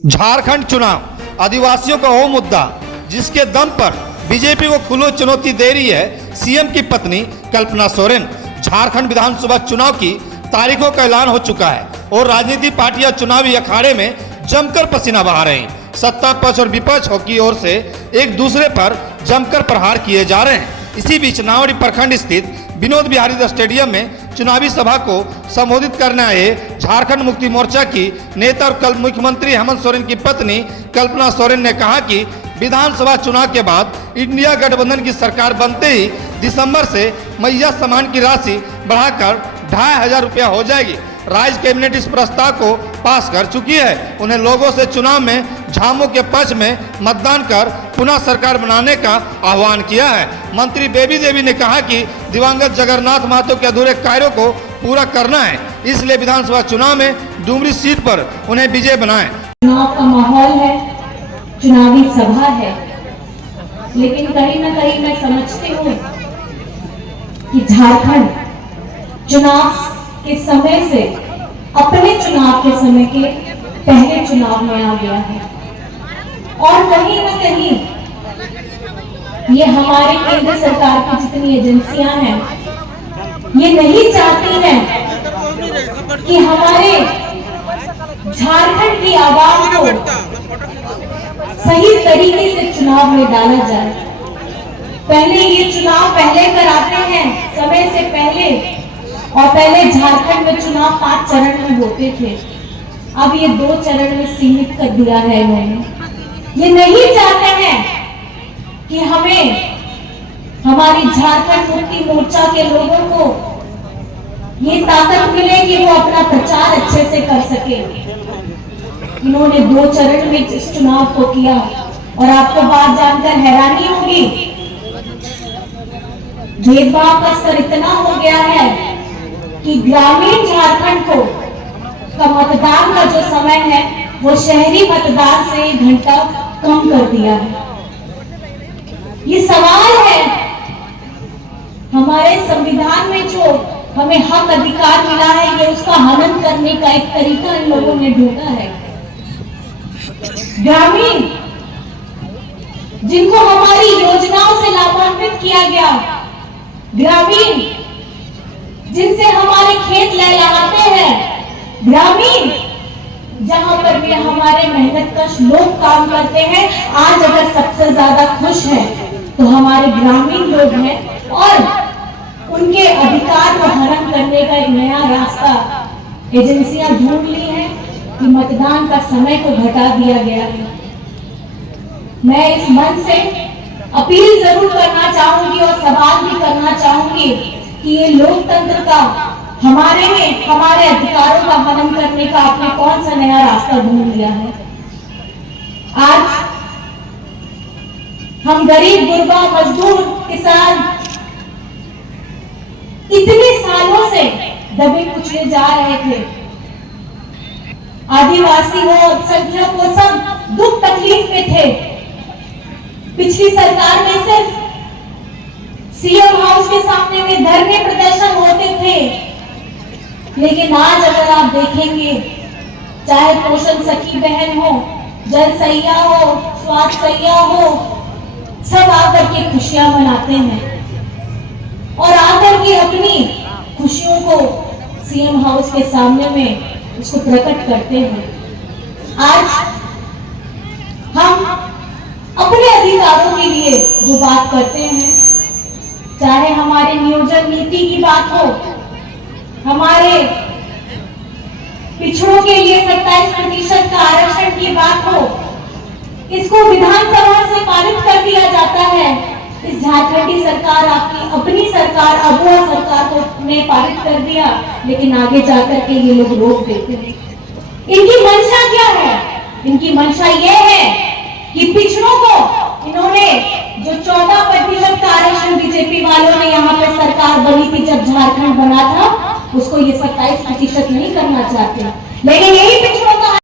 झारखंड चुनाव आदिवासियों का वो मुद्दा जिसके दम पर बीजेपी को खुली चुनौती दे रही है सीएम की पत्नी कल्पना सोरेन। झारखंड विधानसभा चुनाव की तारीखों का ऐलान हो चुका है और राजनीतिक पार्टियां चुनावी अखाड़े में जमकर पसीना बहा रही हैं। सत्ता पक्ष और विपक्ष की ओर से एक दूसरे पर जमकर प्रहार किए जा रहे हैं। इसी बीच नावड़ी प्रखंड स्थित विनोद बिहारी स्टेडियम में चुनावी सभा को संबोधित करने आए झारखंड मुक्ति मोर्चा की नेता और कल मुख्यमंत्री हेमंत सोरेन की पत्नी कल्पना सोरेन ने कहा कि विधानसभा चुनाव के बाद इंडिया गठबंधन की सरकार बनते ही दिसंबर से मैया सम्मान की राशि बढ़ाकर 2500 रुपया हो जाएगी। राज्य कैबिनेट इस प्रस्ताव को पास कर चुकी है। उन्हें लोगों से चुनाव में झामुमो के पक्ष में मतदान कर पुनः सरकार बनाने का आह्वान किया है। मंत्री बेबी देवी ने कहा कि दिवंगत जगन्नाथ महतो के अधूरे कार्यों को पूरा करना है, इसलिए विधानसभा चुनाव में डुमरी सीट पर उन्हें विजय बनाएं। चुनाव का माहौल है, चुनावी सभा है, लेकिन कहीं न कहीं मैं समझती हूँ कि झारखंड चुनाव के समय से अपने चुनाव के समय के पहले चुनाव में आ गया है और कहीं न कहीं ये हमारे केंद्र सरकार की जितनी एजेंसियां हैं ये नहीं चाहती हैं कि हमारे झारखंड की आवाज को सही तरीके से चुनाव में डाला जाए। पहले ये चुनाव पहले कराते हैं समय से पहले, और पहले झारखंड में चुनाव 5 चरण में होते थे, अब ये 2 चरण में सीमित कर दिया है इन्होंने। ये नहीं चाहते हैं कि हमें हमारी झारखंड मुक्ति मोर्चा के लोगों को ये ताकत मिले कि वो अपना प्रचार अच्छे से कर सके। इन्होंने 2 चरण में इस चुनाव को किया और आपको बात जानकर हैरानी होगी, भेदभाव का स्तर इतना हो गया है कि ग्रामीण झारखंड को का मतदान का जो समय है वो शहरी मतदान से 1 घंटा कम कर दिया है। ये सवाल है, हमारे संविधान में जो हमें हक अधिकार मिला है ये उसका हनन करने का एक तरीका इन लोगों ने ढूंढा है। ग्रामीण जिनको हमारी योजनाओं से लाभान्वित किया गया, ग्रामीण जिनसे हमारे खेत लहलहाते हैं, ग्रामीण जहां पर भी हमारे मेहनतकश लोग काम करते हैं, आज अगर सबसे ज्यादा खुश हैं तो हमारे ग्रामीण लोग हैं और उनके अधिकार को हनन करने का एक नया रास्ता एजेंसियां ढूंढ ली हैं कि मतदान का समय को घटा दिया गया है। मैं इस मंच से अपील जरूर करना चाहूंगी और सवाल भी करना चाहूंगी कि ये लोकतंत्र का हमारे अधिकारों का हनन करने का आपने कौन सा नया रास्ता ढूंढ लिया है। आज हम गरीब गुरबा मजदूर किसान इतने सालों से दबे कुचले जा रहे थे। आदिवासी हो, अल्पसंख्यक हो, सब दुख तकलीफ में थे। पिछली सरकार में सिर्फ सीएम हाउस के सामने में धरने प्रदर्शन होते थे, लेकिन आज अगर आप देखेंगे, चाहे पोषण सखी बहन हो, जल सैया हो, स्वास्थ्य सैया हो, सब आकर के खुशियां मनाते हैं और आकर के अपनी खुशियों को सीएम हाउस के सामने में उसको प्रकट करते हैं। आज हम अपने अधिकारों के लिए जो बात करते हैं, चाहे हमारे नियोजन नीति की बात हो, हमारे पिछड़ों के लिए 27% का आरक्षण की बात हो, इसको विधानसभा से पारित कर दिया जाता है। इस झारखंडी सरकार, आपकी अपनी सरकार, अबुआ सरकार को ने पारित कर दिया, लेकिन आगे जाकर के ये लोग रोक देते हैं। इनकी मंशा क्या है? इनकी मंशा ये है कि पिछड़ों को इन्होंने जो 14% का आरक्षण बीजेपी वालों ने यहाँ पे सरकार बनी थी जब झारखंड बना था, उसको ये 27% नहीं करना चाहते, लेकिन यही पिछड़ों